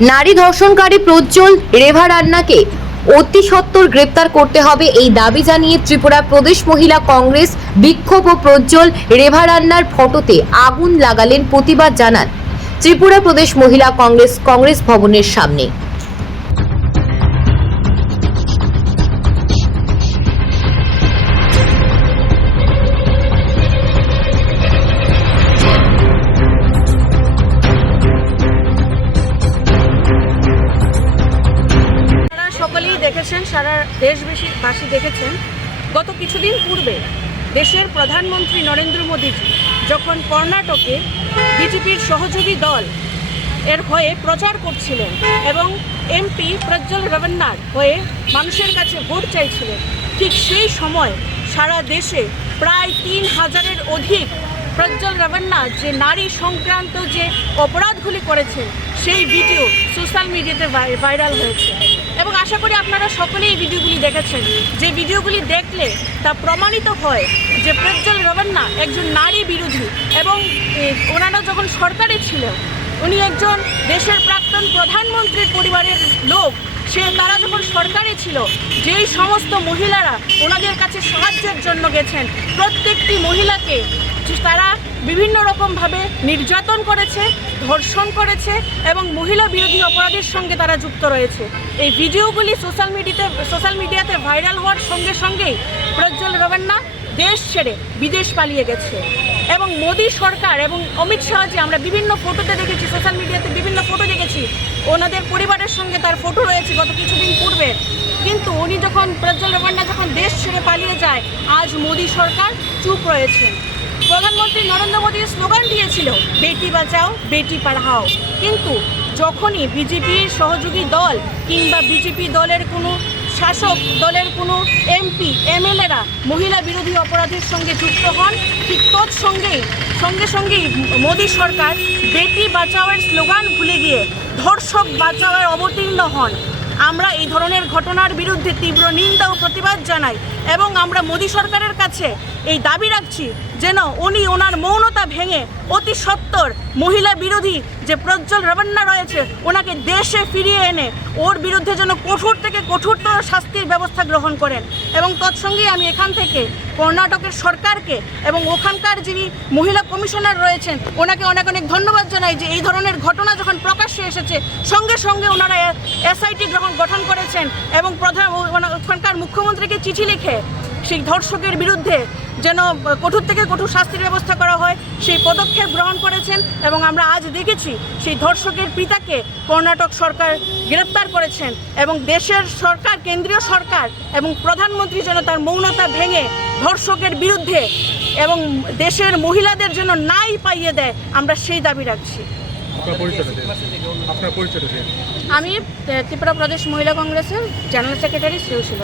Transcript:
নারী ধর্ষণকারী প্রজ্জ্বল রেভা রান্নাকে অতি সত্বর গ্রেপ্তার করতে হবে এই দাবি জানিয়ে ত্রিপুরা প্রদেশ মহিলা কংগ্রেস বিক্ষোভ ও প্রজ্জ্বল রেভা রান্নার ফটোতে আগুন লাগালেন প্রতিবাদ জানান ত্রিপুরা প্রদেশ মহিলা কংগ্রেস ভবনের সামনে। সকলেই দেখেছেন, সারা দেশবাসী দেখেছেন, গত কিছুদিন পূর্বে দেশের প্রধানমন্ত্রী নরেন্দ্র মোদীজি যখন কর্ণাটকে বিজেপির সহযোগী দল এর হয়ে প্রচার করছিলেন এবং এমপি প্রজ্জ্বল রেভান্নার হয়ে মানুষের কাছে ভোট চাইছিলেন, ঠিক সেই সময় সারা দেশে প্রায় ৩,০০০-এর অধিক প্রজ্জ্বল রেভান্না যে নারী সংক্রান্ত যে অপরাধগুলি করেছেন সেই ভিডিও সোশ্যাল মিডিয়াতে ভাইরাল হয়েছে এবং আশা করি আপনারা সকলেই এই ভিডিওগুলি দেখেছেন। যে ভিডিওগুলি দেখলে তা প্রমাণিত হয় যে প্রজ্জ্বল রেভান্না একজন নারী বিরোধী এবং ওনারা যখন সরকারে ছিলেন, উনি একজন দেশের প্রাক্তন প্রধানমন্ত্রীর পরিবারের লোক, তারা যখন সরকারে ছিল যেই সমস্ত মহিলারা ওনাদের কাছে সাহায্যের জন্য গেছেন, প্রত্যেকটি মহিলাকে তারা বিভিন্ন রকমভাবে নির্যাতন করেছে, ধর্ষণ করেছে এবং মহিলা বিরোধী অপরাধের সঙ্গে তারা যুক্ত রয়েছে। এই ভিডিওগুলি সোশ্যাল মিডিয়াতে ভাইরাল হওয়ার সঙ্গে সঙ্গেই প্রজ্জ্বল রেভান্না দেশ ছেড়ে বিদেশ পালিয়ে গেছে এবং মোদী সরকার এবং অমিত শাহজি, আমরা বিভিন্ন ফটোতে দেখেছি, সোশ্যাল মিডিয়াতে বিভিন্ন ফটো দেখেছি, ওনাদের পরিবারের সঙ্গে তার ফটো রয়েছে গত কিছুদিন পূর্বে। কিন্তু উনি যখন প্রজ্জ্বল রেভান্না যখন দেশ ছেড়ে পালিয়ে যায়, আজ মোদী সরকার চুপ রয়েছে। প্রধানমন্ত্রী নরেন্দ্র মোদী স্লোগান দিয়েছিল বেটি বাঁচাও বেটি পড়াও, কিন্তু যখনই বিজেপির সহযোগী দল কিংবা বিজেপি দলের কোনো শাসক দলের কোনো এমপি এমএলএরা মহিলা বিরোধী অপরাধের সঙ্গে যুক্ত হন, ঠিক সঙ্গে সঙ্গেই মোদী সরকার বেটি বাঁচাওয়ের স্লোগান ভুলে গিয়ে ধর্ষক বাঁচাওয়ের অবতীর্ণ হন। আমরা এই ধরনের ঘটনার বিরুদ্ধে তীব্র নিন্দা ও প্রতিবাদ জানাই এবং আমরা মোদী সরকারের কাছে এই দাবি রাখছি যেন উনি ওনার মৌনতা ভেঙে অতি সত্বর মহিলা বিরোধী যে প্রজ্জ্বল রেভান্না রয়েছে ওনাকে দেশে ফিরিয়ে এনে ওর বিরুদ্ধে যেন কঠোর থেকে কঠোরতর শাস্তির ব্যবস্থা গ্রহণ করেন। এবং তৎসঙ্গে আমি এখান থেকে কর্ণাটকের সরকারকে এবং ওখানকার যিনি মহিলা কমিশনার রয়েছেন ওনাকে অনেক অনেক ধন্যবাদ জানাই যে এই ধরনের ঘটনা যখন প্রকাশ্যে এসেছে সঙ্গে সঙ্গে ওনারা এসআইটি গঠন করেছেন এবং ওখানকার মুখ্যমন্ত্রীকে চিঠি লিখে সেই ধর্ষকের বিরুদ্ধে যেন কঠোর থেকে কঠোর শাস্তির ব্যবস্থা করা হয় সেই পদক্ষেপ গ্রহণ করেছেন এবং আমরা আজ দেখেছি সেই ধর্ষকের পিতাকে কর্ণাটক সরকার গ্রেপ্তার করেছেন এবং দেশের সরকার, কেন্দ্রীয় সরকার এবং প্রধানমন্ত্রী যেন তার মৌনতা ভেঙে ধর্ষকের বিরুদ্ধে এবং দেশের মহিলাদের জন্য নাই পাইয়ে দেয়, আমরা সেই দাবি রাখছি। আমি ত্রিপুরা প্রদেশ মহিলা কংগ্রেসের জেনারেল সেক্রেটারি শ্রেয়সী।